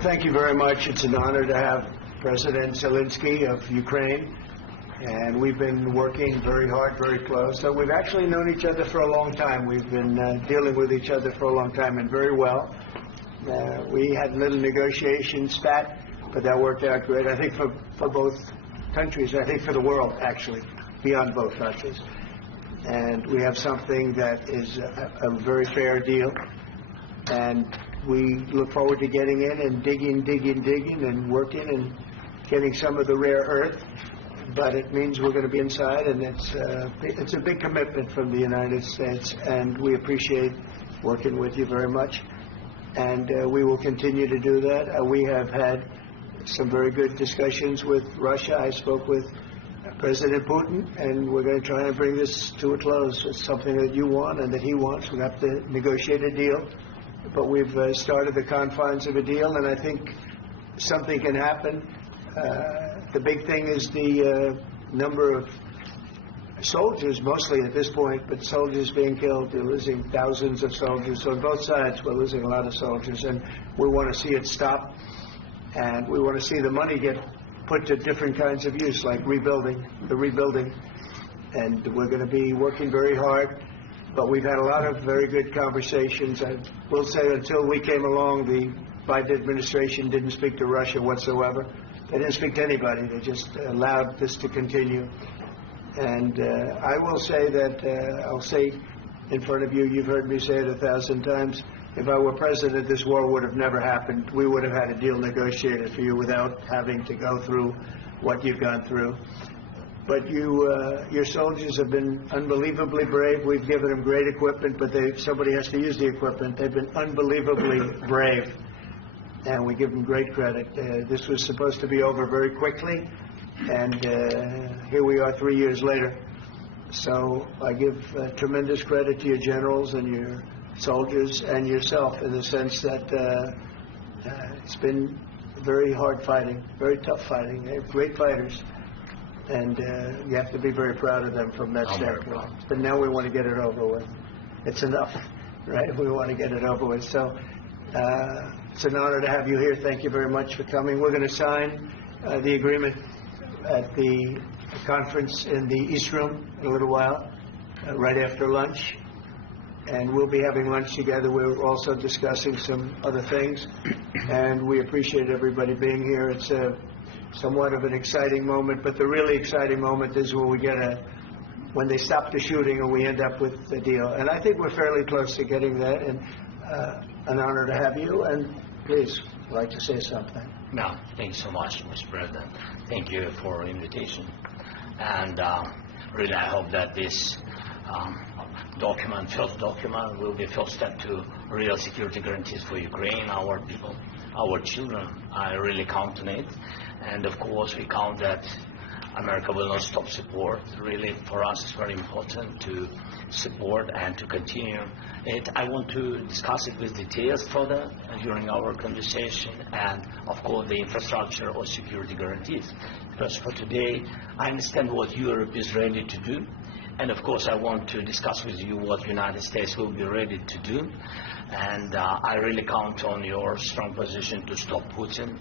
Well, thank you very much. It's an honor to have President Zelensky of Ukraine, and we've been working very hard, very close. So we've actually known each other for a long time. We've been dealing with each other for a long time, and very well. We had a little negotiation spat, but that worked out great. I think for both countries, I think for the world, actually, beyond both countries. And we have something that is a very fair deal. And we look forward to getting in and digging and working and getting some of the rare earth. But it means we're going to be inside, and it's a big commitment from the United States, and we appreciate working with you very much. And we will continue to do that. We have had some very good discussions with Russia. I spoke with President Putin, and we're going to try and bring this to a close. It's something that you want and that he wants. We have to negotiate a deal. But we've started the confines of a deal, and I think something can happen. The big thing is the number of soldiers, mostly at this point, but soldiers being killed. They're losing thousands of soldiers. So on both sides, we're losing a lot of soldiers, and we want to see it stop. And we want to see the money get put to different kinds of use, like rebuilding. And we're going to be working very hard. But we've had a lot of very good conversations. I will say until we came along, the Biden administration didn't speak to Russia whatsoever. They didn't speak to anybody. They just allowed this to continue. And I will say that, I'll say in front of you, you've heard me say it 1,000 times, if I were president, this war would have never happened. We would have had a deal negotiated for you without having to go through what you've gone through. But your soldiers have been unbelievably brave. We've given them great equipment, but somebody has to use the equipment. They've been unbelievably brave, and we give them great credit. This was supposed to be over very quickly, and here we are 3 years later. So I give tremendous credit to your generals and your soldiers and yourself in the sense that it's been very hard fighting, very tough fighting. They're great fighters. And you have to be very proud of them from that standpoint. But now we want to get it over with. It's enough, right? We want to get it over with. So it's an honor to have you here. Thank you very much for coming. We're going to sign the agreement at the conference in the East Room in a little while, right after lunch. And we'll be having lunch together. We're also discussing some other things. And we appreciate everybody being here. It's somewhat of an exciting moment, but the really exciting moment is when we when they stop the shooting and we end up with the deal. And I think we're fairly close to getting that, and an honor to have you. And please, I'd like to say something. No, thanks so much, Mr. President. Thank you for the invitation. And really, I hope that this first document, will be first step to real security guarantees for Ukraine, our people, our children. I really count on it. And of course, we count that America will not stop support. Really, for us, it's very important to support and to continue it. I want to discuss it with details further during our conversation, and of course, the infrastructure or security guarantees. Because for today, I understand what Europe is ready to do. And of course, I want to discuss with you what the United States will be ready to do. And I really count on your strong position to stop Putin.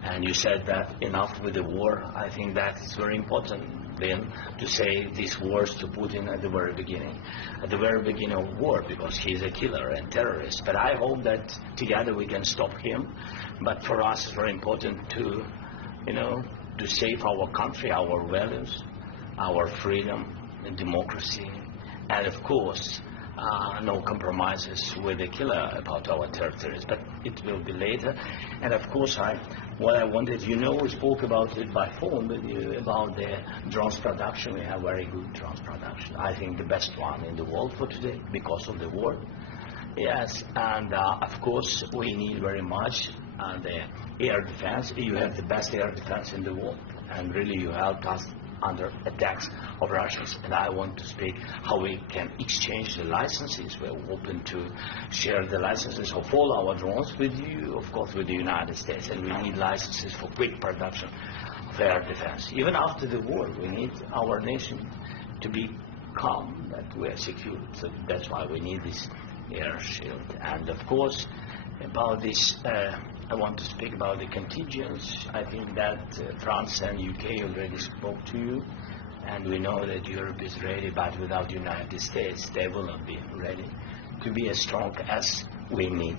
And you said that enough with the war. I think that is very important then to say these words to Putin at the very beginning of war, because he is a killer and terrorist. But I hope that together we can stop him. But for us, it's very important to, to save our country, our values, our freedom and democracy, and of course, no compromises with the killer about our territories, but it will be later. And of course, what I wanted, we spoke about it by phone with you about the drones production. We have very good drones production. I think the best one in the world for today because of the war. Yes, and of course, we need very much the air defense. You have the best air defense in the world, and really you helped us under attacks of Russians, and I want to speak how we can exchange the licenses. We're open to share the licenses of all our drones with you, of course, with the United States, and we need licenses for quick production of air defense. Even after the war, we need our nation to be calm, that we are secure. So that's why we need this air shield. And of course, about this I want to speak about the contingents. I think that France and UK already spoke to you, and we know that Europe is ready, but without the United States, they will not be ready to be as strong as we need.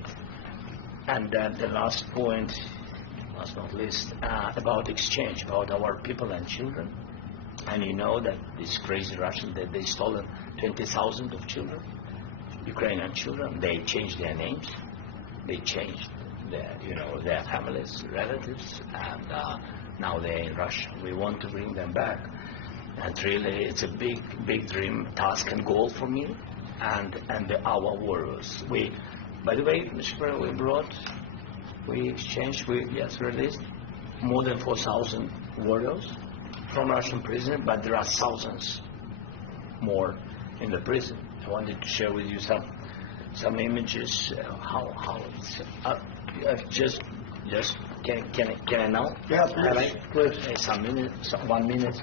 And the last point, last not least, about exchange, about our people and children. And you know that these crazy Russians, that they stolen 20,000 of children, Ukrainian children. They changed their names, they changed their families, relatives, and now they're in Russia. We want to bring them back, and really it's a big dream, task, and goal for me, and our warriors. By the way, Mr. President, we exchanged, released more than 4,000 warriors from Russian prison, but there are thousands more in the prison. I wanted to share with you some images. How it's just can I now? Yeah, please. Some minutes, 1 minute,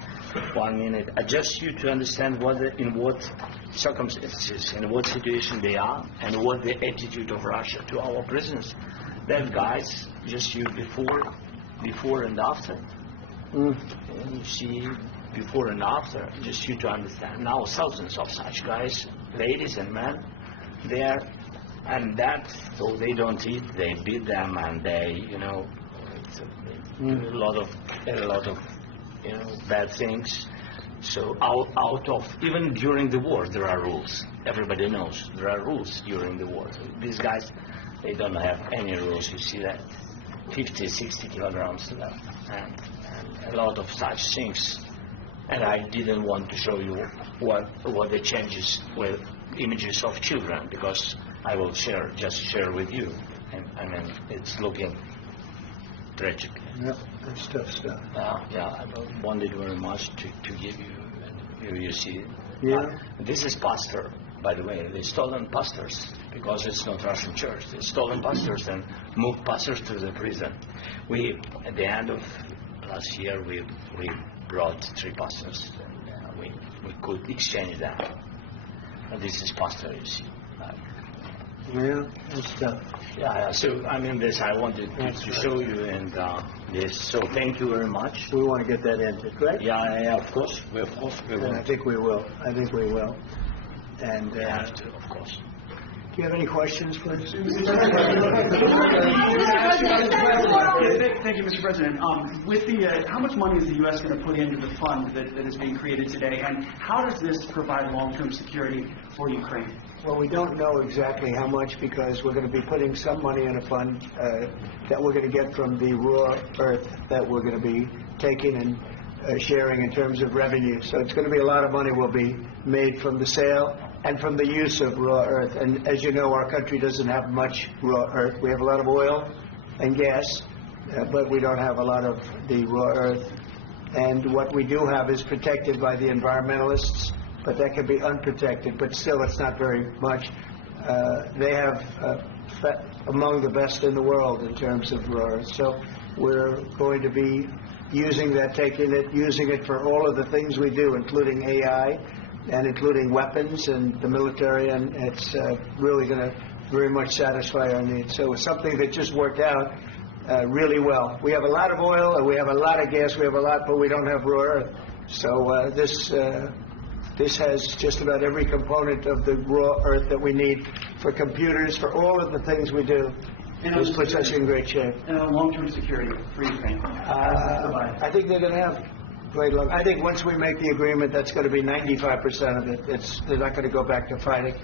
1 minute. Just you to understand in what circumstances, in what situation they are, and what the attitude of Russia to our prisoners. That guys, just you before and after. And you see before and after, just you to understand. Now thousands of such guys, ladies and men, there, and that, so they don't eat, they beat them, and they, it's a lot of bad things. So out of, even during the war, there are rules. Everybody knows there are rules during the war. These guys, they don't have any rules. You see that 50, 60 kilograms left, and a lot of such things. And I didn't want to show you what the changes with images of children, because I will share with you. And I mean, it's looking tragic. Yeah, that's tough stuff. I wanted very much to give you, and you see. Yeah. This is pastor, by the way. They stolen pastors, because it's not Russian church. They stolen pastors and moved pastors to the prison. At the end of last year, we brought 3 pastors, and we could exchange them. And this is pastor, you see. Yeah, that's tough. Yeah. So I mean, this I wanted to show you, and this. So thank you very much. We want to get that ended, right? Yeah. Of course, we will. And I think we will. And we have to, of course. Do you have any questions, please? Thank you, Mr. President. With how much money is the U.S. going to put into the fund that is being created today, and how does this provide long-term security for Ukraine? Well, we don't know exactly how much, because we're going to be putting some money in a fund that we're going to get from the raw earth that we're going to be taking and sharing in terms of revenue. So it's going to be a lot of money will be made from the sale and from the use of raw earth. And as you know, our country doesn't have much raw earth. We have a lot of oil and gas, but we don't have a lot of the raw earth. And what we do have is protected by the environmentalists, but that can be unprotected. But still, it's not very much. They have among the best in the world in terms of raw earth. So we're going to be using that, using it for all of the things we do, including AI, and including weapons and the military, and it's really going to very much satisfy our needs. So it's something that just worked out really well. We have a lot of oil, and we have a lot of gas, we have a lot, but we don't have raw earth. So this has just about every component of the raw earth that we need for computers, for all of the things we do. This puts us in great shape. And long-term security for Ukraine. I think they're going to have great luck. I think once we make the agreement, that's going to be 95% of it. They're not going to go back to fighting.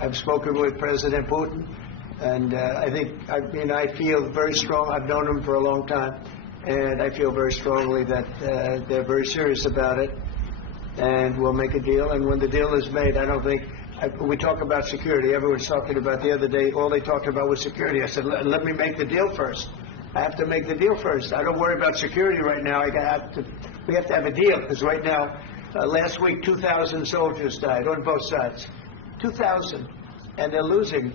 I've spoken with President Putin, and I feel very strong. I've known him for a long time, and I feel very strongly that they're very serious about it, and we'll make a deal. And when the deal is made, I don't think we talk about security. Everyone's talking about the other day. All they talked about was security. I said, let me make the deal first. I have to make the deal first. I don't worry about security right now. We have to have a deal, because right now, last week, 2,000 soldiers died on both sides. 2,000. And they're losing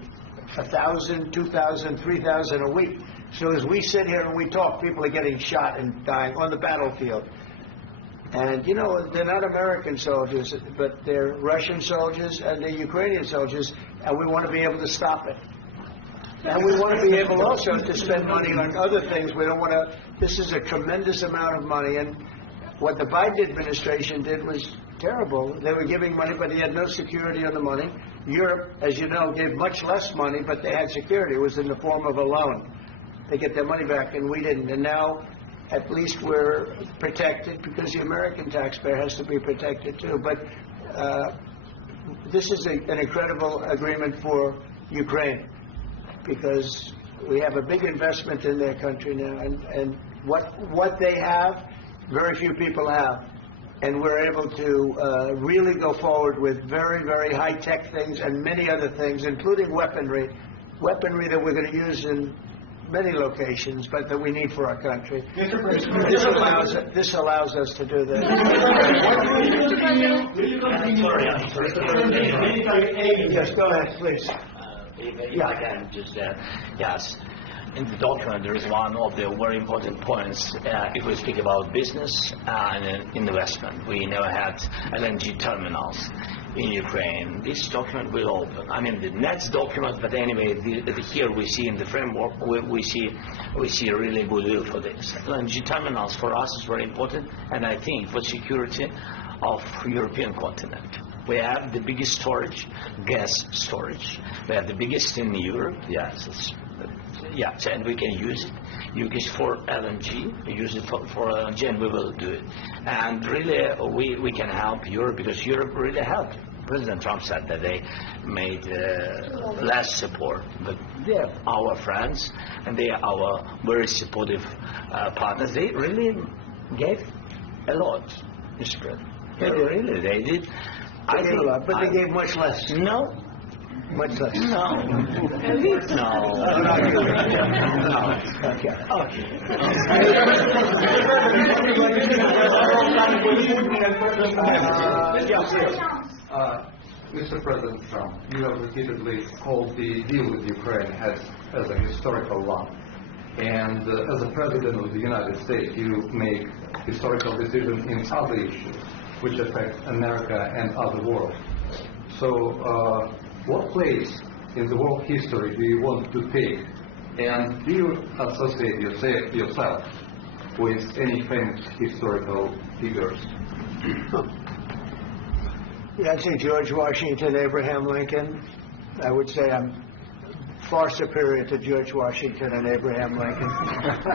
1,000, 2,000, 3,000 a week. So as we sit here and we talk, people are getting shot and dying on the battlefield. And, they're not American soldiers, but they're Russian soldiers and they're Ukrainian soldiers, and we want to be able to stop it. And we want to be able also to spend money on other things. We don't want to. This is a tremendous amount of money, and what the Biden administration did was terrible. They were giving money, but they had no security on the money. Europe, as you know, gave much less money, but they had security. It was in the form of a loan. They get their money back, and we didn't. And now, at least we're protected because the American taxpayer has to be protected too. But this is an incredible agreement for Ukraine because we have a big investment in their country now, and what they have, very few people have. And we're able to really go forward with very, very high-tech things and many other things, including weaponry that we're going to use in many locations, but that we need for our country. This allows us to do that. Yes, go ahead, please. If I can just yes. In the document, there is one of the very important points. If we speak about business and investment, we never had LNG terminals in Ukraine. This document will open. I mean, the next document, but anyway, here we see in the framework, we see a really good deal for this. LNG terminals for us is very important, and I think for security of European continent. We have the biggest storage, gas storage. We have the biggest in Europe. Yes. Yes, and we can use it. Use it for LNG. Use it for LNG, and we will do it. And really, we can help Europe because Europe really helped. President Trump said that they made less support, but they are our friends and they are our very supportive partners. They really gave a lot, Mr. President. They did. They gave a lot, but they gave much less. No. Much less. No. No. Okay. Mr. President Trump, you have repeatedly called the deal with Ukraine as a historical one. And as a President of the United States, you make historical decisions in other issues which affect America and other world. So what place in the world history do you want to take? And do you associate yourself with any famous historical figures? Yeah, I'd say George Washington, Abraham Lincoln. I would say I'm far superior to George Washington and Abraham Lincoln.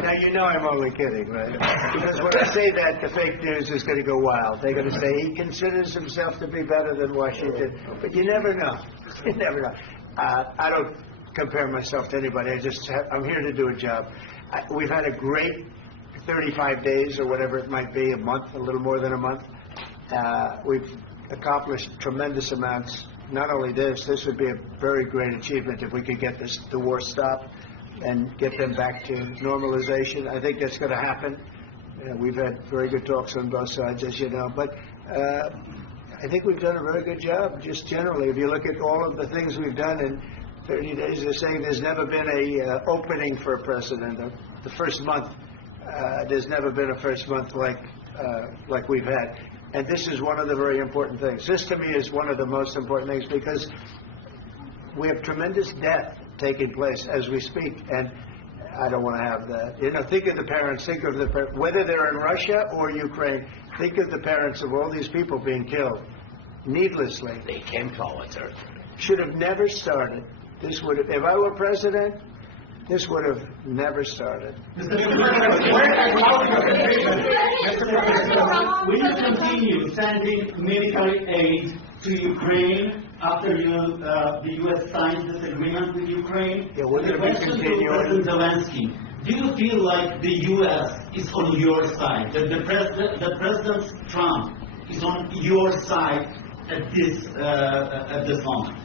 Now, you know I'm only kidding, right? Because when I say that, the fake news is going to go wild. They're going to say he considers himself to be better than Washington. But you never know. You never know. I don't compare myself to anybody. I'm here to do a job. We've had a great 35 days or whatever it might be, a month, a little more than a month. We've accomplished tremendous amounts. Not only this would be a very great achievement if we could get the war stopped and get them back to normalization. I think that's going to happen. We've had very good talks on both sides, as you know. But I think we've done a very good job, just generally. If you look at all of the things we've done in 30 days, they're saying there's never been a opening for a president. The first month, there's never been a first month like we've had. And this is one of the very important things. This, to me, is one of the most important things because we have tremendous death taking place as we speak. And I don't want to have that. You know, think of the parents. Think of whether they're in Russia or Ukraine. Think of the parents of all these people being killed needlessly. They came to our territory. Should have never started. This would have, if I were president, this would have never started. Mr. President, will you continue sending military aid to Ukraine after the U.S. signs this agreement with Ukraine? Yeah, we're going to continue. President Zelensky, do you feel like the U.S. is on your side? That the President Trump is on your side at this moment?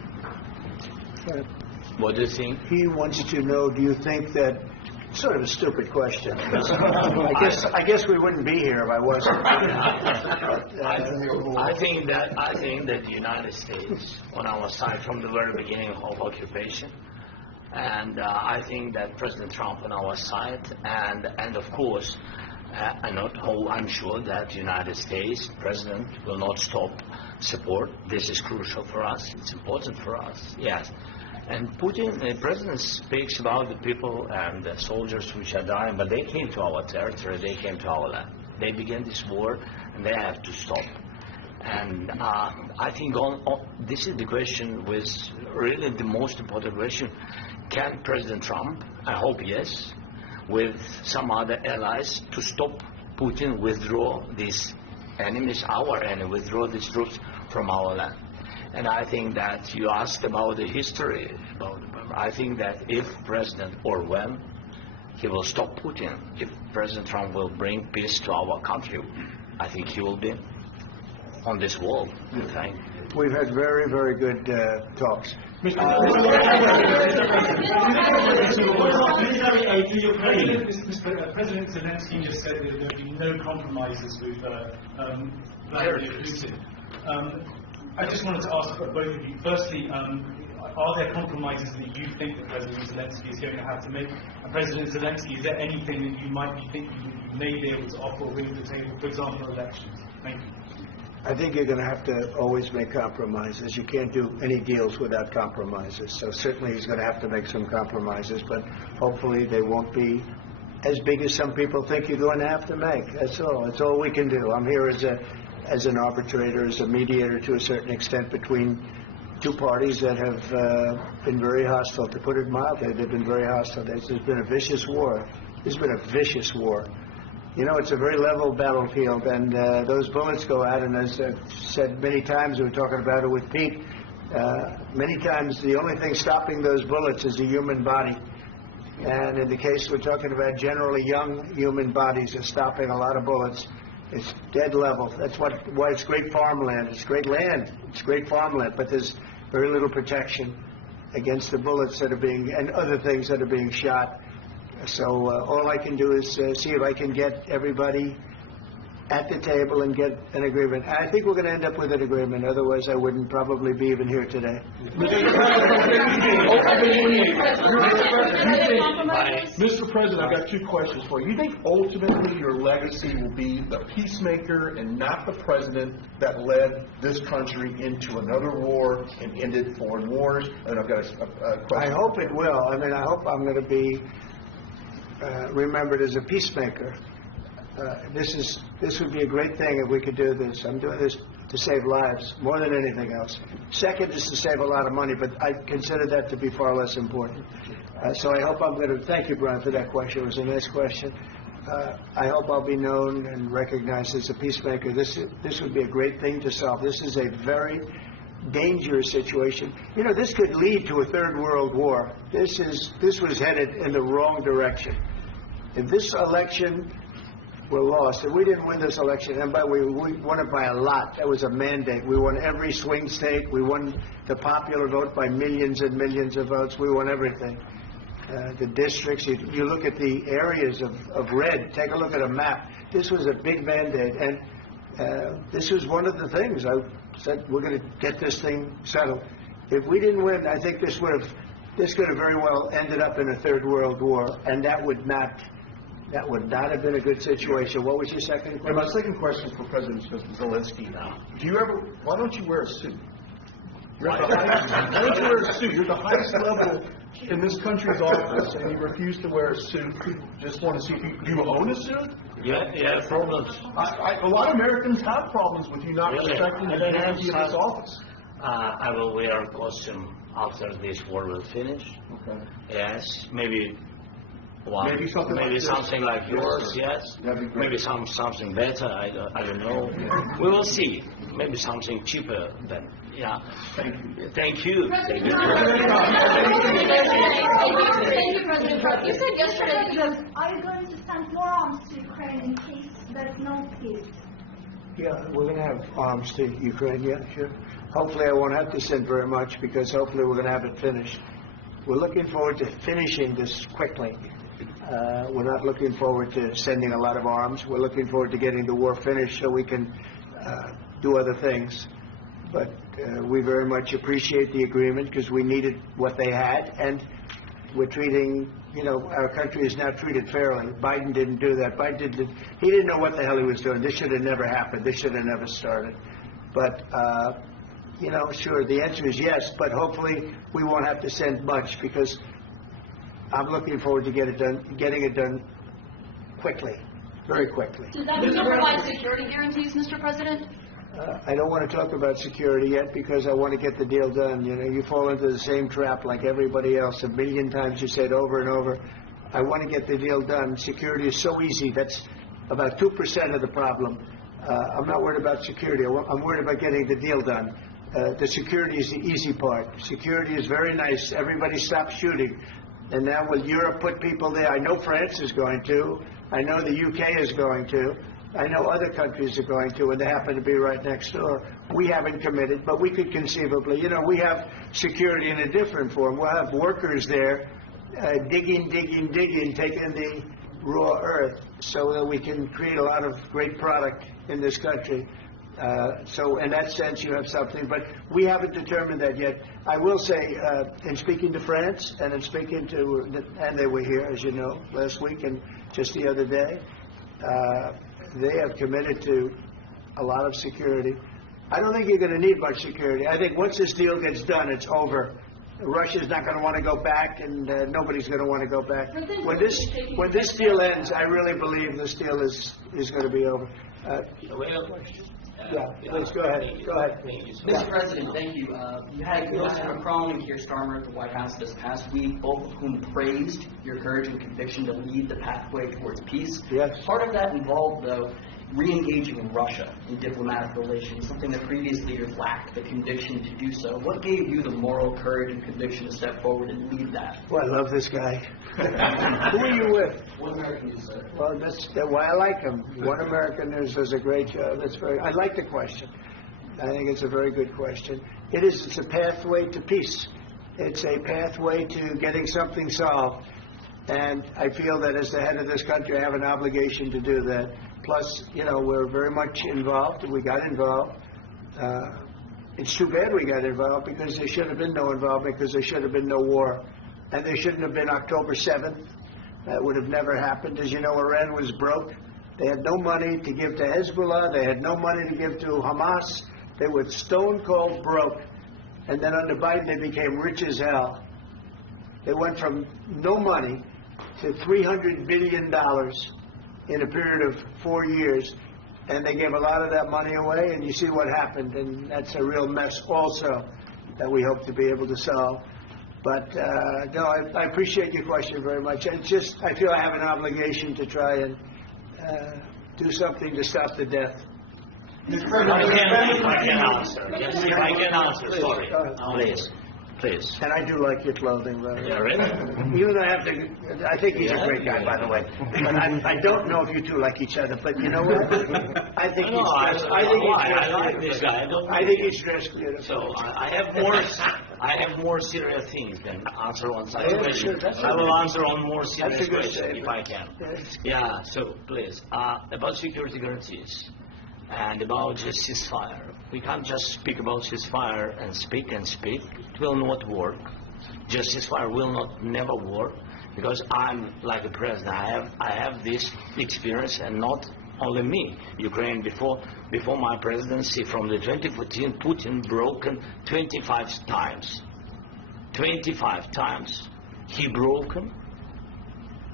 What do you think? He wants to know, do you think that, sort of a stupid question. I guess we wouldn't be here if I wasn't. I think that the United States on our side from the very beginning of occupation, and I think that President Trump on our side, and of course, I'm sure that the United States President will not stop support. This is crucial for us. It's important for us. Yes. And Putin, the president speaks about the people and the soldiers which are dying, but they came to our territory, they came to our land. They began this war, and they have to stop. And I think this is the question, with really the most important question. Can President Trump, I hope yes, with some other allies, to stop Putin withdraw these enemies, our enemy, withdraw these troops from our land? And I think that you asked about the history. I think that if President, or when, he will stop Putin, if President Trump will bring peace to our country, I think he will be on this wall. Okay? We've had very, very good talks. President Zelensky just said that there will be no compromises with Vladimir Putin. I just wanted to ask both of you. Firstly, are there compromises that you think that President Zelensky is going to have to make? And President Zelensky, is there anything that you might be thinking you may be able to offer or bring to the table, for example, elections? Thank you. I think you're going to have to always make compromises. You can't do any deals without compromises. So certainly he's going to have to make some compromises, but hopefully they won't be as big as some people think you're going to have to make. That's all. That's all we can do. I'm here as an arbitrator, as a mediator to a certain extent between two parties that have been very hostile. To put it mildly, they've been very hostile. There's been a vicious war. There's been a vicious war. You know, it's a very level battlefield, and those bullets go out, and as I've said many times, we were talking about it with Pete, many times the only thing stopping those bullets is a human body. And in the case we're talking about, generally young human bodies are stopping a lot of bullets. It's dead level. That's why it's great farmland. It's great land. It's great farmland, but there's very little protection against the bullets that are being, and other things that are being shot. So all I can do is see if I can get everybody at the table and get an agreement. I think we're going to end up with an agreement. Otherwise, I wouldn't probably be even here today. Mr. President, I've got two questions for you. You think ultimately your legacy will be the peacemaker and not the president that led this country into another war and ended foreign wars? And I've got a question. I hope it will. I mean, I hope I'm going to be remembered as a peacemaker. This would be a great thing if we could do this. I'm doing this to save lives more than anything else. Second is to save a lot of money, but I consider that to be far less important. So I hope I'm going to thank you, Brian, for that question. It was a nice question. I hope I'll be known and recognized as a peacemaker. This would be a great thing to solve. This is a very dangerous situation. You know, this could lead to a third world war. This was headed in the wrong direction. If this election were lost, if we didn't win this election, and by the way, we won it by a lot. That was a mandate. We won every swing state. We won the popular vote by millions and millions of votes. We won everything. The districts, you look at the areas of red, take a look at a map. This was a big mandate, and this was one of the things. I said, we're going to get this thing settled. If we didn't win, I think this could have very well ended up in a third world war, and that would not have been a good situation. What was your second question? And my second question for President Zelensky now. Why don't you wear a suit? Why don't you wear a suit? You're the highest level in this country's office, and you refuse to wear a suit. Just want to see if you own a suit? Yeah, problems. A lot of Americans have problems with you not respecting the identity of this office. I will wear a costume after this war will finish. Okay. Yes, maybe one. Maybe something like yours, yes. Maybe something better, I don't know. We will see. Maybe something cheaper than, yeah. Thank you. Thank you. Thank you, President Trump. You said yesterday because are you going to send more arms to Ukraine in case there's no peace? Yeah, we're going to have arms to Ukraine, yeah, sure. Hopefully I won't have to send very much because hopefully we're going to have it finished. We're looking forward to finishing this quickly. We're not looking forward to sending a lot of arms. We're looking forward to getting the war finished so we can do other things. But we very much appreciate the agreement because we needed what they had, and we're treating, our country is now treated fairly. Biden didn't do that. He didn't know what the hell he was doing. This should have never happened. This should have never started. But sure, the answer is yes, but hopefully we won't have to send much, because I'm looking forward to getting it done quickly, very quickly. Does that mean provide security guarantees, Mr. President? I don't want to talk about security yet, because I want to get the deal done. You fall into the same trap like everybody else. 1 million times you said over and over. I want to get the deal done. Security is so easy. That's about 2% of the problem. I'm not worried about security. I'm worried about getting the deal done. The security is the easy part. Security is very nice. Everybody stops shooting. And now will Europe put people there? I know France is going to. I know the UK is going to. I know other countries are going to, and they happen to be right next door. We haven't committed, but we could conceivably. We have security in a different form. We'll have workers there digging, taking the raw earth so that we can create a lot of great product in this country. So in that sense, you have something, but we haven't determined that yet. I will say, in speaking to France and in speaking to, and they were here, as you know, last week and just the other day, they have committed to a lot of security. I don't think you're going to need much security. I think once this deal gets done, it's over. Russia's not going to want to go back, and nobody's going to want to go back. When this deal ends, I really believe this deal is going to be over. Yeah, please go ahead. Mr. President, thank you. You had Macron and Keir Starmer at the White House this past week, both of whom praised your courage and conviction to lead the pathway towards peace. Yes. Part of that involved, though, re-engaging Russia in diplomatic relations, something that previous leaders lacked the conviction to do so. What gave you the moral courage and conviction to step forward and lead that? Well, I love this guy. Who are you with? One American News, sir. Well, that's why I like him. One American News does a great job. I like the question. I think it's a very good question. It's a pathway to peace. It's a pathway to getting something solved. And I feel that as the head of this country, I have an obligation to do that. Plus, we're very much involved. We got involved. It's too bad we got involved, because there should have been no involvement, because there should have been no war. And there shouldn't have been October 7th. That would have never happened. As you know, Iran was broke. They had no money to give to Hezbollah. They had no money to give to Hamas. They were stone cold broke. And then under Biden, they became rich as hell. They went from no money to $300 billion in a period of 4 years. And they gave a lot of that money away, and you see what happened. And that's a real mess also that we hope to be able to solve. But, no, I appreciate your question very much. I feel I have an obligation to try and do something to stop the death. If I can answer, sorry. Please. And I do like your clothing, brother. Yeah, really? Even though I think he's a great guy, by the way. But I don't know if you two like each other. But you know what? I think he's dressed beautiful. So I have more serious things than answer on such questions. I will answer on more serious questions if I can. Yes. Yeah. So please, about security guarantees and about just ceasefire. We can't just speak about ceasefire and speak. It will not work. Just ceasefire will never work, because I'm like a president. I have this experience, and not only me. Ukraine before my presidency, from the 2014, Putin broken 25 times. 25 times he broken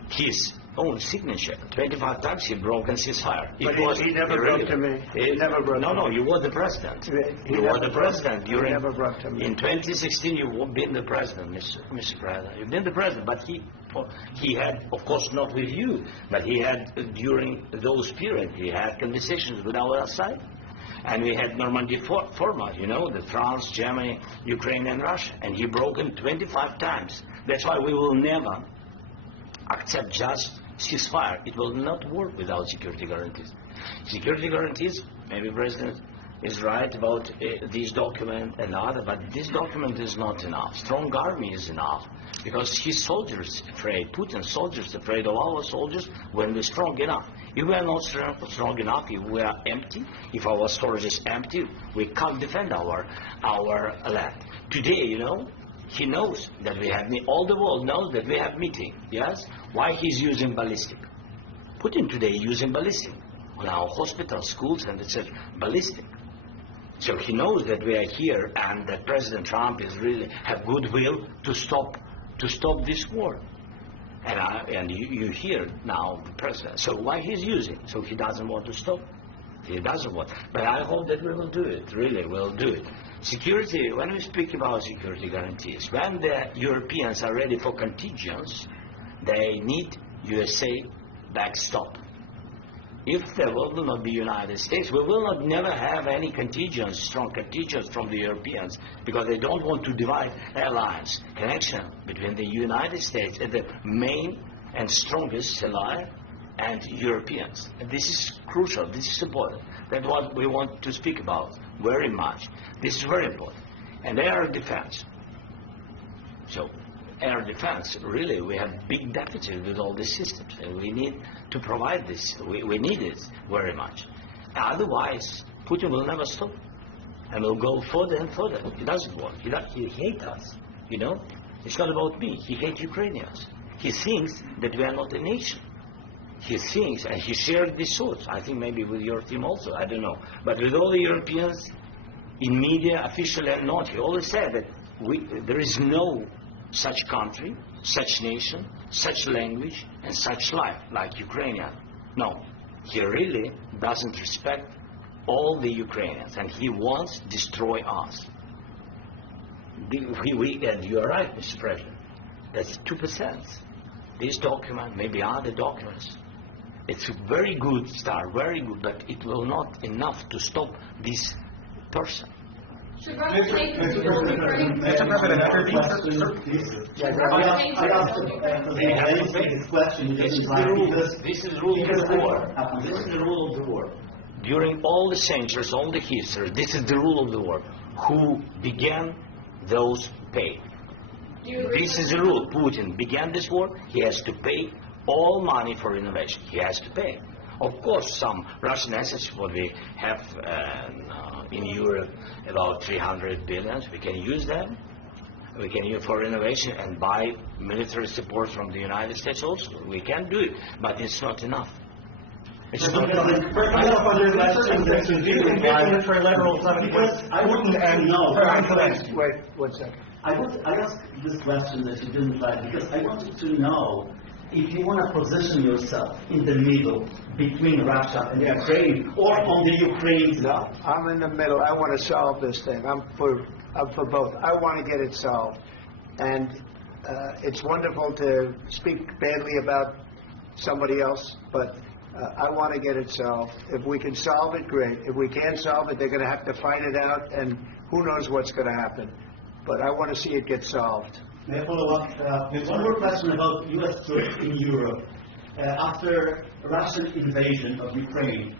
his own signature. 25 times he broken ceasefire. But he never broke to me. He never broke to me. No, you were the president. You were the president. He never broke to me. In 2016, you've been the president, Mr. President. You've been the president, but he had, of course, not with you, but he had, during those periods, he had conversations with our side. And we had Normandy format, the France, Germany, Ukraine, and Russia. And he broken 25 times. That's why we will never accept just ceasefire. It will not work without security guarantees. Security guarantees, maybe President is right about this document and other, but this document is not enough. Strong army is enough, because his soldiers afraid, Putin's soldiers afraid of our soldiers when we're strong enough. If we are not strong enough, if we are empty, if our storage is empty, we can't defend our land. Today, he knows that we have, all the world knows that we have meeting, yes? Why he's using ballistic? Putin today using ballistic on our hospitals, schools, and etc. Ballistic. So he knows that we are here and that President Trump is really have goodwill to stop this war. And you hear now the president. So why he's using? So he doesn't want to stop. He doesn't want. But I hope that we will do it. Really, we'll do it. Security. When we speak about security guarantees, when the Europeans are ready for contingents, they need USA backstop. If there will not be United States, we will not never have any contingents, strong contingents from the Europeans, because they don't want to divide alliance, connection between the United States and the main and strongest ally and Europeans. And this is crucial, this is important. That's what we want to speak about very much. This is very important. And air defense. So air defense, really, we have big deficit with all these systems, and we need to provide this. We need it very much. Otherwise, Putin will never stop, and will go further and further. He doesn't work. He hates us, you know. It's not about me. He hates Ukrainians. He thinks that we are not a nation. He thinks, and he shared these thoughts, I think maybe with your team also, I don't know. But with all the Europeans, in media, officially and not, he always said that there is no such country, such nation, such language, and such life like Ukrainian. No, he really doesn't respect all the Ukrainians, and he wants to destroy us. And you are right, Mr. President. That's 2%. This document, maybe other documents, it's a very good start, very good, but it will not enough to stop this person. Should Russia take control of Ukraine? Mr. President, This is the rule of the war. This is the rule of the war. During all the centuries, all the history, this is the rule of the war. Who began, those pay. This is the rule. Putin began this war. He has to pay all money for innovation. He has to pay. Of course, some Russian assets, what we have in Europe, about 300 billion, we can use them. We can use for innovation and buy military support from the United States also. We can do it, but it's not enough. It's not enough. I wouldn't know. Wait 1 second. I asked this question that you didn't like because I wanted to know if you want to position yourself in the middle between Russia and Ukraine, or on the Ukraine. No, I'm in the middle. I want to solve this thing. I'm for both. I want to get it solved. And it's wonderful to speak badly about somebody else, but I want to get it solved. If we can solve it, great. If we can't solve it, they're going to have to fight it out, and who knows what's going to happen. But I want to see it get solved. May I follow up with one more question about U.S. troops in Europe? After Russian invasion of Ukraine,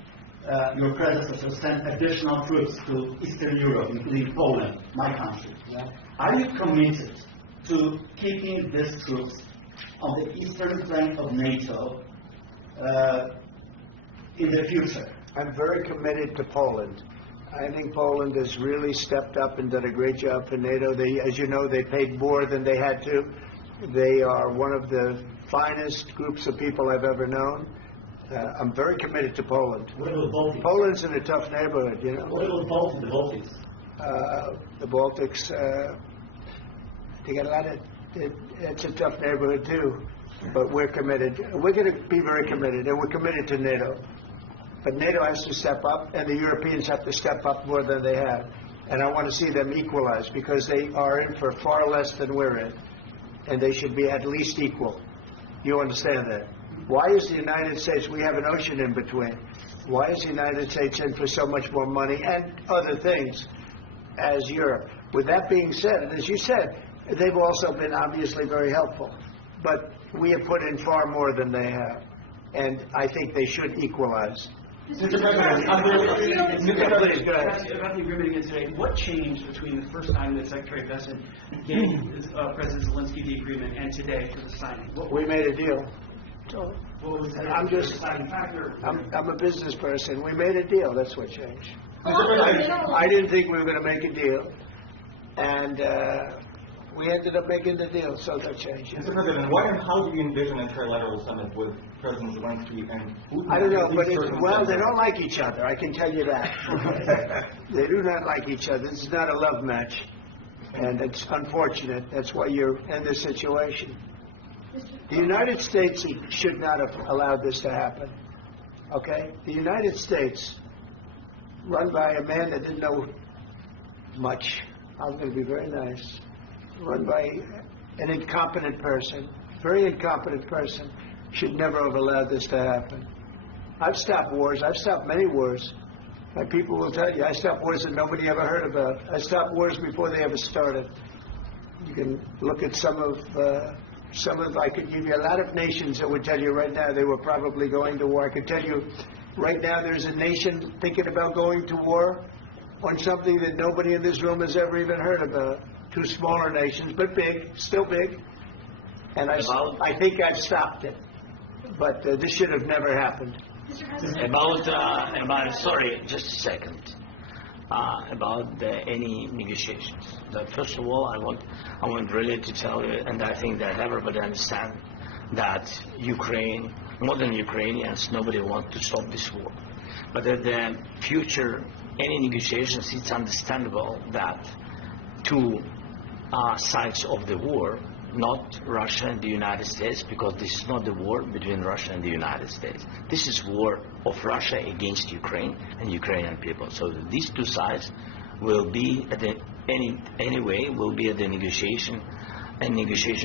your predecessor sent additional troops to Eastern Europe, including Poland, my country. Are you committed to keeping these troops on the eastern flank of NATO in the future? I'm very committed to Poland. I think Poland has really stepped up and done a great job for NATO. As you know, they paid more than they had to. They are one of the finest groups of people I've ever known. I'm very committed to Poland. What about Baltics? Poland's in a tough neighborhood, you know. What about the Baltics? The Baltics, they got a lot of, it's a tough neighborhood too. But we're committed. We're going to be very committed, and we're committed to NATO. But NATO has to step up, and the Europeans have to step up more than they have. And I want to see them equalize, because they are in for far less than we're in. And they should be at least equal. You understand that? Why is the United States, we have an ocean in between. Why is the United States in for so much more money and other things as Europe? With that being said, and as you said, they've also been obviously very helpful. But we have put in far more than they have. And I think they should equalize. Mr. President, about the agreement again today, what changed between the first time that Secretary Bessent gave President Zelensky the agreement and today for the signing? We made a deal. So What was that? I'm a business person. We made a deal. That's what changed. I didn't think we were going to make a deal. And We ended up making the deal, so that changed. Mr. President, what and how do you envision a trilateral summit with President Zelensky and Putin? I don't know, but they don't like each other, I can tell you that. They do not like each other. This is not a love match. And it's unfortunate. That's why you're in this situation. The United States should not have allowed this to happen. Okay? The United States, run by a man that didn't know much, I'm going to be very nice, run by an incompetent person, very incompetent person, should never have allowed this to happen. I've stopped wars. I've stopped many wars. My people will tell you, I stopped wars that nobody ever heard about. I stopped wars before they ever started. You can look at some of, I could give you a lot of nations that would tell you right now they were probably going to war. I could tell you right now there's a nation thinking about going to war on something that nobody in this room has ever even heard about. Two smaller nations, but big, still big. And I think I've stopped it. But this should have never happened. Sorry, just a second. About any negotiations. First of all, I want really to tell you, and I think that everybody understands that Ukraine, modern Ukrainians, nobody wants to stop this war. But at the future, any negotiations, it's understandable that two sides of the war, not Russia and the United States, because this is not the war between Russia and the United States. This is war of Russia against Ukraine and Ukrainian people. So these two sides will be at the will be at the negotiation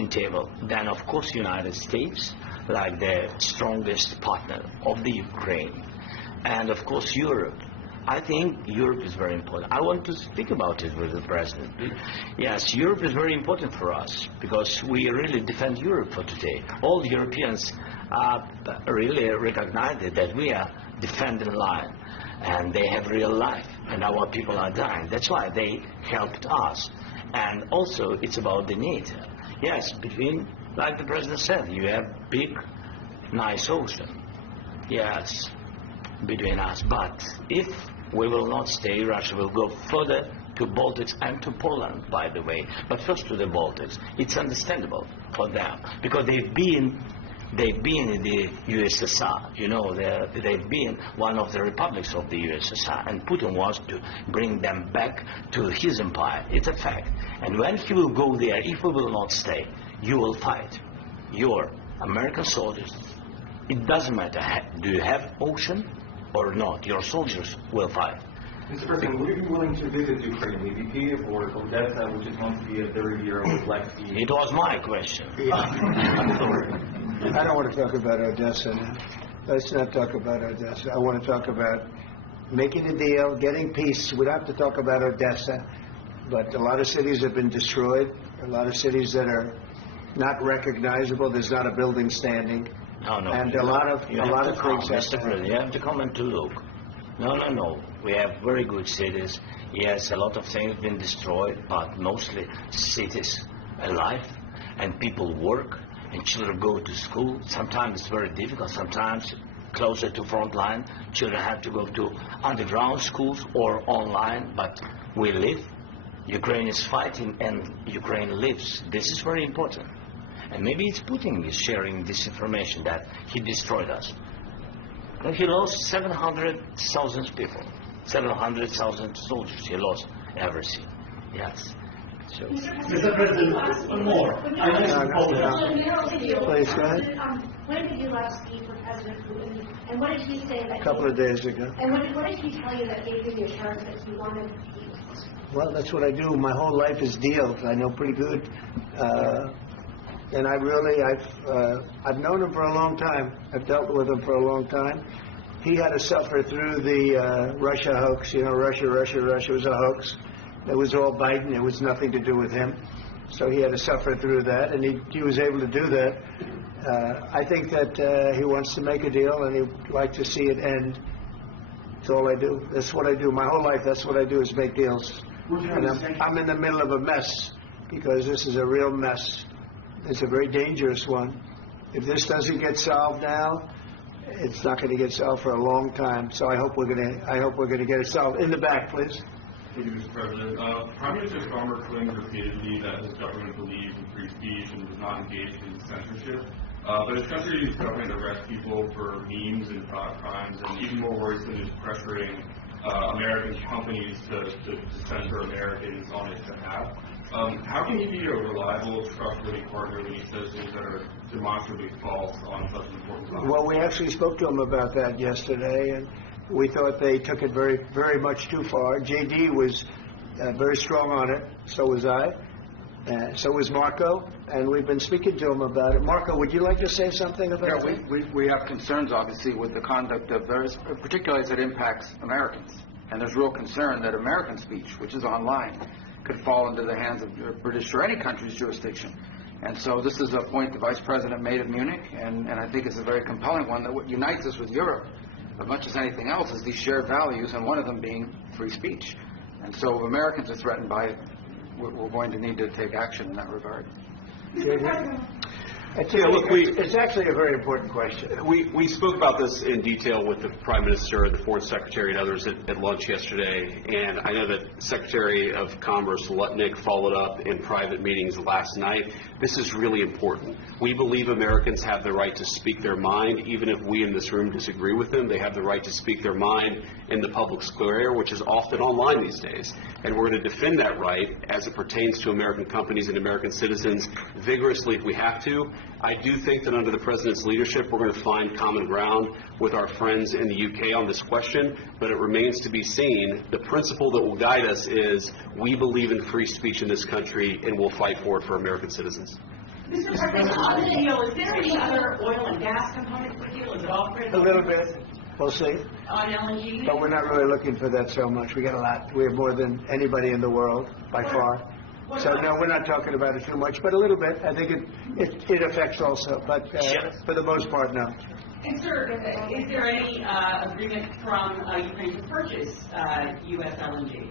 table. Then of course United States, like the strongest partner of the Ukraine, and of course Europe. I think Europe is very important. I want to speak about it with the President. Yes, Europe is very important for us because we really defend Europe for today. All Europeans really recognize that we are defending life and they have real life and our people are dying. That's why they helped us. And also it's about the NATO. Yes, between, like the President said, you have big, nice ocean. Yes, between us. But if we will not stay, Russia will go further to Baltics and to Poland, by the way. But first to the Baltics. It's understandable for them because they've been in the USSR. You know, they've been one of the republics of the USSR, and Putin wants to bring them back to his empire. It's a fact. And when he will go there, if we will not stay, you will fight. Your American soldiers. It doesn't matter. Do you have ocean or not? Your soldiers will fight. Mr. President, would you be willing to visit Ukraine, maybe Kiev or Odessa, which is going to be a third year of the Black Sea? It was my question. I'm sorry. I don't want to talk about Odessa now. Let's not talk about Odessa. I want to talk about making a deal, getting peace. We don't have to talk about Odessa, but a lot of cities have been destroyed. A lot of cities that are not recognizable. There's not a building standing. No. And a lot of things Mr. President, you have to come and to look. No. We have very good cities. Yes, a lot of things have been destroyed, but mostly cities alive, and people work, and children go to school. Sometimes it's very difficult. Sometimes closer to front line, children have to go to underground schools or online. But we live. Ukraine is fighting, and Ukraine lives. This is very important. And maybe it's Putin is sharing this information that he destroyed us. And he lost 700,000 people, 700,000 soldiers. He lost everything. Yes. So. Mr. President, one more. Please, go ahead. When did you last speak with President Putin? And what did he say? A couple of days ago. And what did he tell you that gave you the assurance that he wanted peace? Well, that's what I do. My whole life is deals. I know pretty good. And I've known him for a long time. I've dealt with him for a long time. He had to suffer through the Russia hoax. You know, Russia was a hoax. It was all Biden. It was nothing to do with him. So he had to suffer through that, and he was able to do that. I think that he wants to make a deal, and he'd like to see it end. That's all I do. That's what I do. My whole life, that's what I do is make deals. And I'm in the middle of a mess because this is a real mess. It's a very dangerous one. If this doesn't get solved now, it's not going to get solved for a long time. So I hope we're going to get it solved. In the back, please. Thank you, Mr. President. Prime Minister Starmer claimed repeatedly that his government believes in free speech and does not engage in censorship. But his country's government arrests people for memes and thought crimes, and even more worrisome is pressuring American companies to censor Americans on its behalf. How can he be a reliable, trustworthy partner when he says things that are demonstrably false on such an important topic? Well, we actually spoke to him about that yesterday, and we thought they took it very, very much too far. JD was very strong on it. So was I. So was Marco, and we've been speaking to him about it. Marco, would you like to say something about that? We have concerns, obviously, with the conduct of various, particularly as it impacts Americans. And there's real concern that American speech, which is online, could fall into the hands of British or any country's jurisdiction. And so this is a point the Vice President made at Munich, and I think it's a very compelling one, that what unites us with Europe, as much as anything else, is these shared values, and one of them being free speech. And so if Americans are threatened by it, we're going to need to take action in that regard. It's actually a very important question. We spoke about this in detail with the Prime Minister, the Foreign Secretary, and others at lunch yesterday, and I know that Secretary of Commerce Lutnick followed up in private meetings last night. This is really important. We believe Americans have the right to speak their mind, even if we in this room disagree with them. They have the right to speak their mind in the public square, which is often online these days, and we're going to defend that right as it pertains to American companies and American citizens vigorously if we have to. I do think that under the President's leadership, we're going to find common ground with our friends in the UK on this question, but it remains to be seen. The principle that will guide us is we believe in free speech in this country, and we'll fight for it for American citizens. Mr. President, on the deal, is there any other oil and gas component for the deal? Is it all A little bit. We'll see. On LNG? But we're not really looking for that so much. We got a lot. We have more than anybody in the world, by far. So, no, we're not talking about it too much, but a little bit. I think it affects also, but for the most part, no. And, sir, is there any agreement from Ukraine to purchase U.S. LNG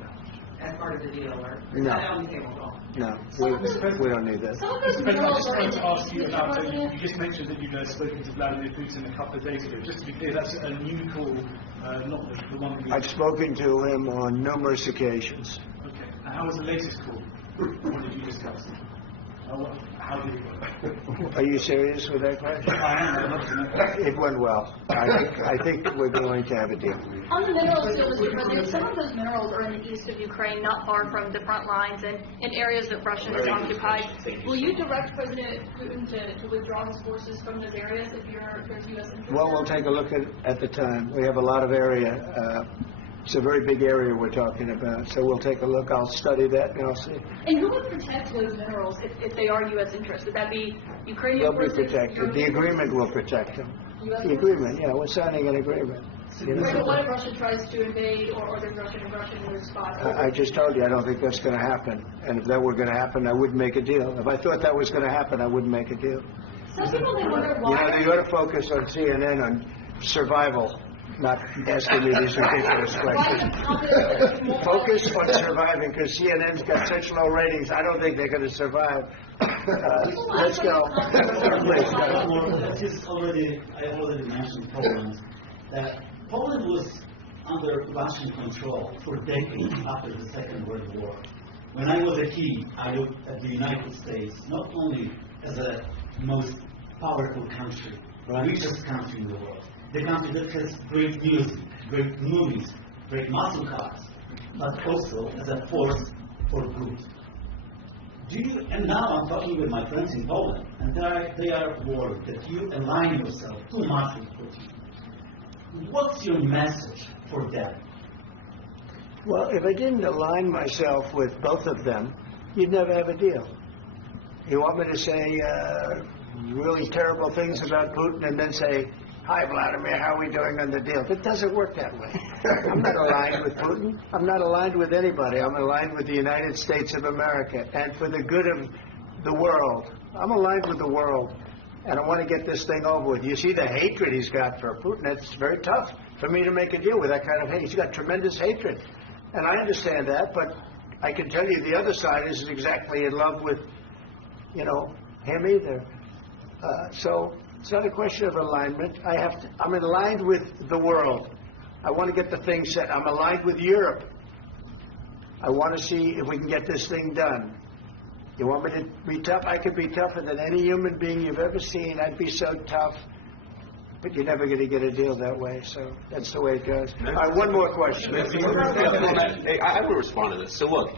as part of the deal? Or is that on the table at all? No, we don't need that. I just wanted to ask you about, you just mentioned that you've spoken to Vladimir Putin a couple of days ago. Just to be clear, that's a new call, not the one I've spoken to him on numerous occasions. Okay. And how was the latest call? What did you discuss? How did it go? Are you serious with that question? It went well. I think we're going to have a deal. On the minerals, Mr. President, some of those minerals are in the east of Ukraine, not far from the front lines and in areas that Russia has occupied. Will you direct President Putin to withdraw his forces from those areas if there's U.S. interest? Well, we'll take a look at the time. We have a lot of area. It's a very big area we're talking about, so we'll take a look. I'll study that, and I'll see. And who would protect those minerals if they are U.S. interests? Would that be Ukrainian? They'll be protected. The agreement will protect them. The agreement, yeah, we're signing an agreement. But what if Russia tries to invade or there's Russian aggression in their spot? I just told you I don't think that's going to happen. And if that were going to happen, I wouldn't make a deal. If I thought that was going to happen, I wouldn't make a deal. Some people may wonder why. You ought to focus on CNN on survival. Not asking me these ridiculous questions. Focus on surviving, because CNN's got such low ratings. I don't think they're going to survive. Let's go. I already mentioned Poland. Poland was under Russian control for decades after the Second World War. When I was a kid, I looked at the United States not only as a most powerful country, the richest country in the world, the country that has great music, great movies, great muscle cars, but also as a force for good. And now I'm talking with my friends in Poland, and they are worried that you align yourself too much with Putin. What's your message for them? Well, if I didn't align myself with both of them, you'd never have a deal. You want me to say really terrible things about Putin and then say, "Hi, Vladimir, how are we doing on the deal?" It doesn't work that way. I'm not aligned with Putin. I'm not aligned with anybody. I'm aligned with the United States of America and for the good of the world. I'm aligned with the world, and I want to get this thing over with. You see the hatred he's got for Putin. It's very tough for me to make a deal with that kind of hate. He's got tremendous hatred, and I understand that, but I can tell you the other side isn't exactly in love with, him either. So it's not a question of alignment. I'm aligned with the world. I want to get the thing set. I'm aligned with Europe. I want to see if we can get this thing done. You want me to be tough? I could be tougher than any human being you've ever seen. I'd be so tough. But you're never going to get a deal that way, so that's the way it goes. All right, one more question. Hey, I would respond to this. So look,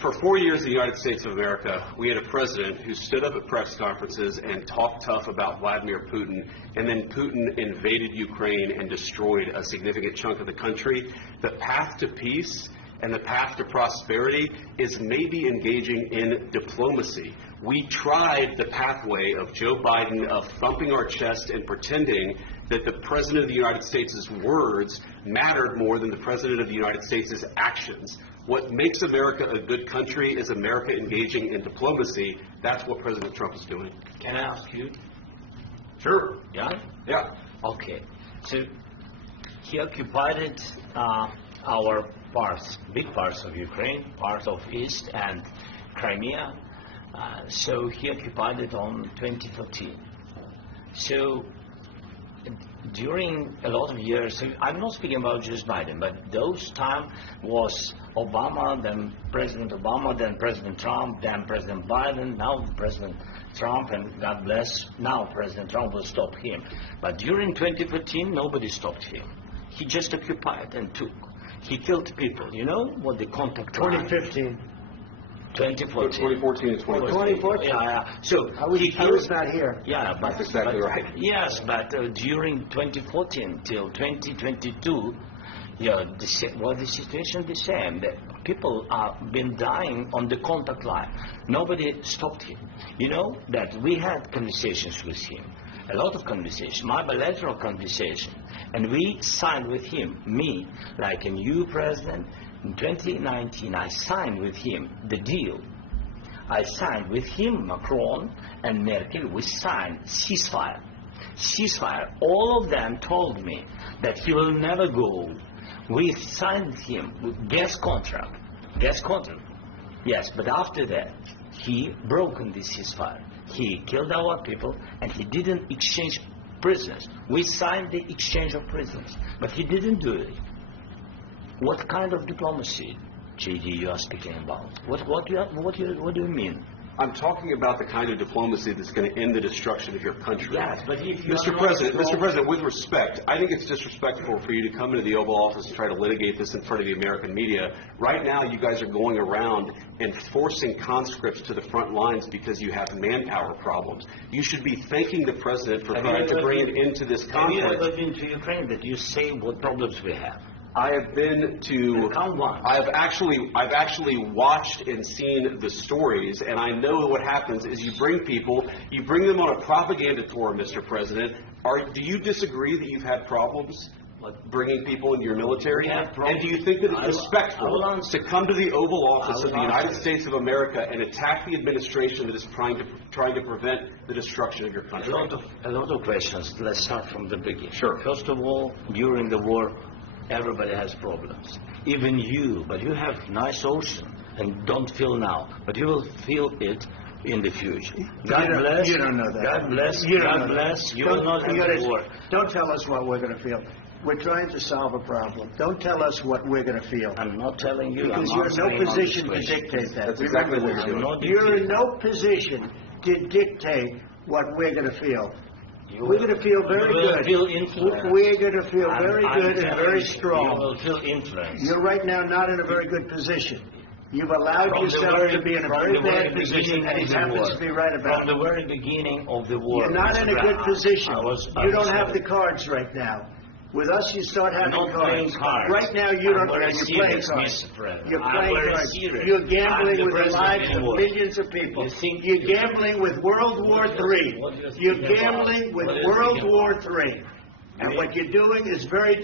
for 4 years in the United States of America, we had a president who stood up at press conferences and talked tough about Vladimir Putin, and then Putin invaded Ukraine and destroyed a significant chunk of the country. The path to peace and the path to prosperity is maybe engaging in diplomacy. We tried the pathway of Joe Biden of thumping our chest and pretending that the President of the United States' words mattered more than the President of the United States' actions. What makes America a good country is America engaging in diplomacy. That's what President Trump is doing. Can I ask you? Sure. Yeah? Yeah. Okay. So he occupied our parts, big parts of Ukraine, part of East and Crimea. So he occupied it on 2014. So during a lot of years, I'm not speaking about just Biden, but those time was Obama, then President Obama, then President Trump, then President Biden, now President Trump, and God bless, now President Trump will stop him. But during 2014, nobody stopped him. He just occupied and took. He killed people. You know what the contact 2015. 2014. 2014 and 2014. 2014? Yeah. So I was not here. Yeah, but that's exactly right. Yes, but during 2014 till 2022, yeah, the situation the same. The people have been dying on the contact line. Nobody stopped him. You know that we had conversations with him, a lot of conversations, my bilateral conversation, and we signed with him, me, like a new president. In 2019, I signed with him the deal. I signed with him, Macron and Merkel, we signed ceasefire. Ceasefire. All of them told me that he will never go. We signed with him with gas contract. Gas contract. Yes, but after that, he broken the ceasefire. He killed our people and he didn't exchange prisoners. We signed the exchange of prisoners, but he didn't do it. What kind of diplomacy, JD, you are speaking about? What do you mean? I'm talking about the kind of diplomacy that's going to end the destruction of your country. Yes, but if you Mr. President, with respect, I think it's disrespectful for you to come into the Oval Office and try to litigate this in front of the American media. Right now, you guys are going around and forcing conscripts to the front lines because you have manpower problems. You should be thanking the President for trying to bring it into this conflict. Have you ever been to Ukraine that you say what problems we have? I have been to. I've actually watched and seen the stories, and I know what happens is you bring them on a propaganda tour, Mr. President. Do you disagree that you've had problems bringing people into your military? And do you think that it's respectful to come to the Oval Office of the United States of America and attack the administration that is trying to prevent the destruction of your country? A lot of questions. Let's start from the beginning. Sure. First of all, during the war, everybody has problems. Even you, but you have nice ocean and don't feel now, but you will feel it in the future. God bless. You don't know that. God bless. You don't God know bless. that. You will not have the war. Don't tell us what we're going to feel. We're trying to solve a problem. Don't tell us what we're going to feel. I'm not telling you. Because you're in no position to dictate that. That's exactly what you're doing. You're in no position to dictate what we're going to feel. We're going to feel very good. We're going to feel very good and very strong. You will feel influence. You're right now not in a very good position. You've allowed yourself to be in a very bad position, and he happens to be right about it. From the very beginning of the war. You're not in a good position. You don't have the cards right now. With us, you start having cards. Right now, you don't. You're playing cards. You're playing cards. You're gambling with the lives of millions of people. You're gambling with World War III. You're gambling with World War III. And what you're doing is very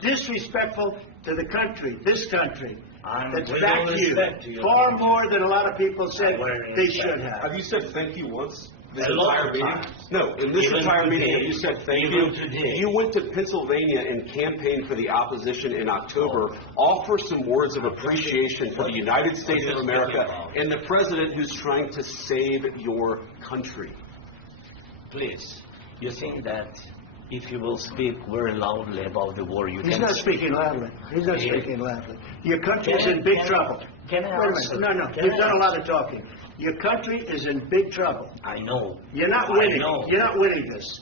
disrespectful to the country, this country, that's backed you far more than a lot of people said they should have. Have you said thank you once? This entire meeting? No, in this entire meeting, you said thank you. You went to Pennsylvania and campaigned for the opposition in October. Offer some words of appreciation for the United States of America and the president who's trying to save your country. Please, you think that if you will speak very loudly about the war, you can... He's not speaking loudly. He's not speaking loudly. Your country is in big trouble. Can I Wait a answer? minute. No, Can you've I done a lot answer? of talking. Your country is in big trouble. I know. You're not I winning. know. You're not winning this.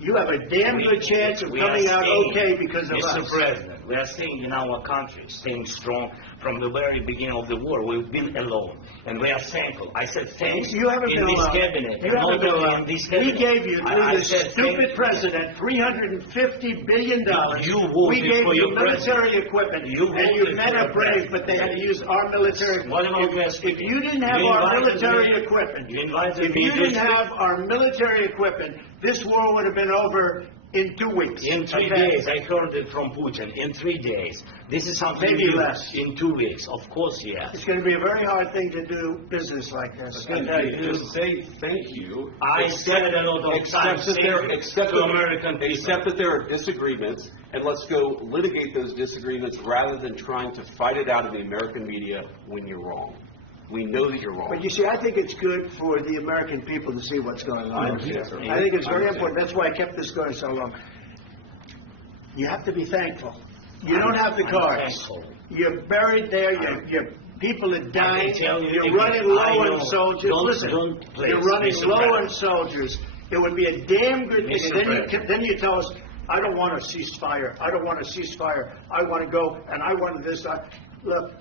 You have a damn good chance of coming out okay because of us. Mr. President, we are staying in our country, staying strong from the very beginning of the war. We've been alone, and we are thankful. I said thanks You haven't in been this alone. cabinet. You and haven't not been only alone. in this We cabinet. gave you, I through this said stupid thank you. president, $350 billion. You voted We gave for you your military president. equipment, You and you voted men for are your brave, but they had to use our military. What about If you didn't have You our invited military me- equipment, You invited if me you to didn't speak. have our military equipment, this war would have been over in 2 weeks. In 3 Okay? days, I heard it from Putin. In 3 days. This is something Maybe new. less. In 2 weeks. Of course, yes. It's going to be a very hard thing to do business like this. Again, I'll tell you. just say thank you. I said a lot of times Accept to American people. accept that there are disagreements, and let's go litigate those disagreements rather than trying to fight it out in the American media when you're wrong. We know that you're wrong. But you see, I think it's good for the American people to see what's going on. I understand, sir. I think it's very I understand. important. That's why I kept this going so long. You have to be thankful. You don't have the I'm cards. thankful. You're buried there. Your people are dying. tell you You're again, running I low know. on soldiers. Don't- Listen, don't play you're running Mr. low President. on soldiers. It would be a damn good thing. Mr. And President. then you tell us, I don't want a ceasefire. I don't want a ceasefire. I want to go, and I want this. Look,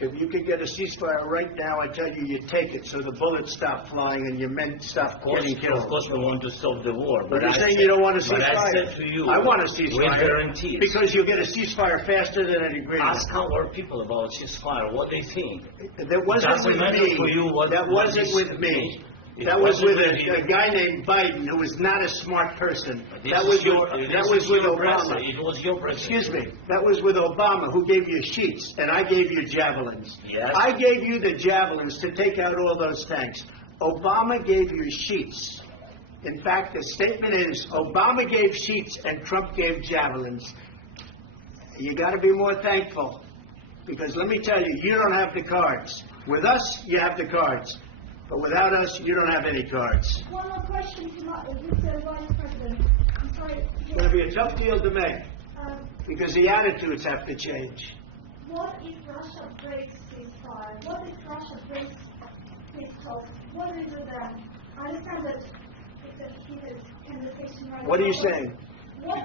if you could get a ceasefire right now, I tell you, you take it so the bullets stop flying and your men stop getting killed. Of course, we want to stop the war. But you're I saying said- you don't want a But I ceasefire. said to you, I want a with ceasefire. guarantees. Because you'll get a ceasefire faster than an agreement. Ask our people about ceasefire, what they think. That wasn't Doesn't with matter me. for you what- That what wasn't is- with me. It That was wasn't with with you. a guy named Biden who was not a smart person. This That is was your- with, this that was is with your Obama. president. It was your president. Excuse me. That was with Obama, who gave you sheets, and I gave you javelins. Yes. I gave you the javelins to take out all those tanks. Obama gave you sheets. In fact, the statement is Obama gave sheets and Trump gave javelins. You got to be more thankful, because let me tell you, you don't have the cards. With us, you have the cards. But without us, you don't have any cards. One more question to Mr. Vice President. I'm sorry. It's going to be a tough deal to make, because the attitudes have to change. What if Russia breaks ceasefire? What if Russia breaks peace talks? What do we do then? I understand that it's a heated conversation right now. What are you saying?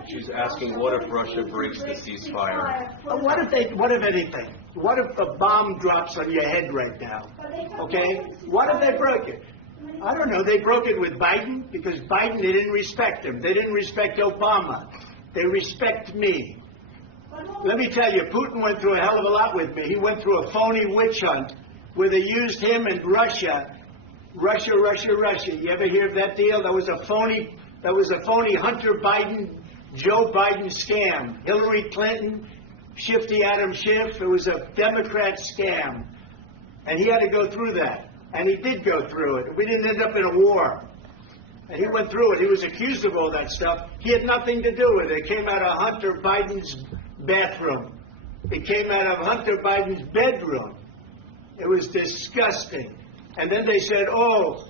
She's asking, what if Russia breaks the ceasefire? What if anything? What if a bomb drops on your head right now? Okay? What if they broke it? I don't know. They broke it with Biden, because Biden, they didn't respect him. They didn't respect Obama. They respect me. Let me tell you, Putin went through a hell of a lot with me. He went through a phony witch hunt where they used him and Russia. Russia. You ever hear of that deal? That was a phony Hunter Biden, Joe Biden scam. Hillary Clinton, Shifty Adam Schiff. It was a Democrat scam. And he had to go through that. And he did go through it. We didn't end up in a war. And he went through it. He was accused of all that stuff. He had nothing to do with it. It came out of Hunter Biden's bathroom. It came out of Hunter Biden's bedroom. It was disgusting. And then they said, oh,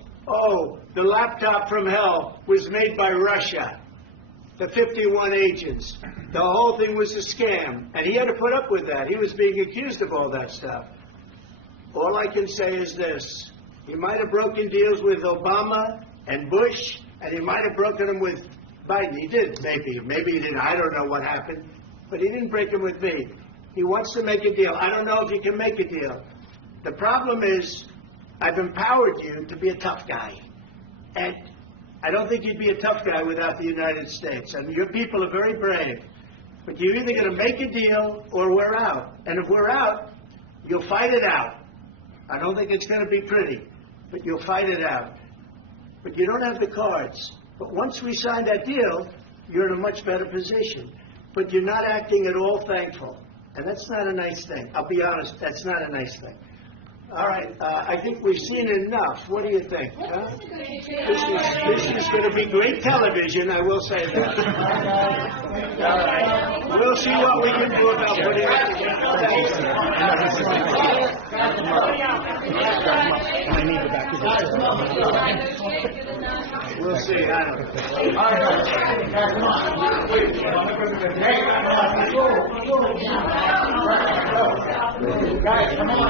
the laptop from hell was made by Russia. The 51 agents. The whole thing was a scam. And he had to put up with that. He was being accused of all that stuff. All I can say is this. He might have broken deals with Obama and Bush, and he might have broken them with Biden. He did, maybe. Maybe he didn't. I don't know what happened. But he didn't break them with me. He wants to make a deal. I don't know if he can make a deal. The problem is, I've empowered you to be a tough guy. And I don't think you'd be a tough guy without the United States. I mean, your people are very brave. But you're either going to make a deal or we're out. And if we're out, you'll fight it out. I don't think it's going to be pretty, but you'll fight it out. But you don't have the cards. But once we sign that deal, you're in a much better position. But you're not acting at all thankful. And that's not a nice thing. I'll be honest, that's not a nice thing. All right, I think we've seen enough. What do you think? Huh? This is going to be great television, I will say that. We'll see what we can do about putting it I need the back of We'll see. I don't know. Guys, come on.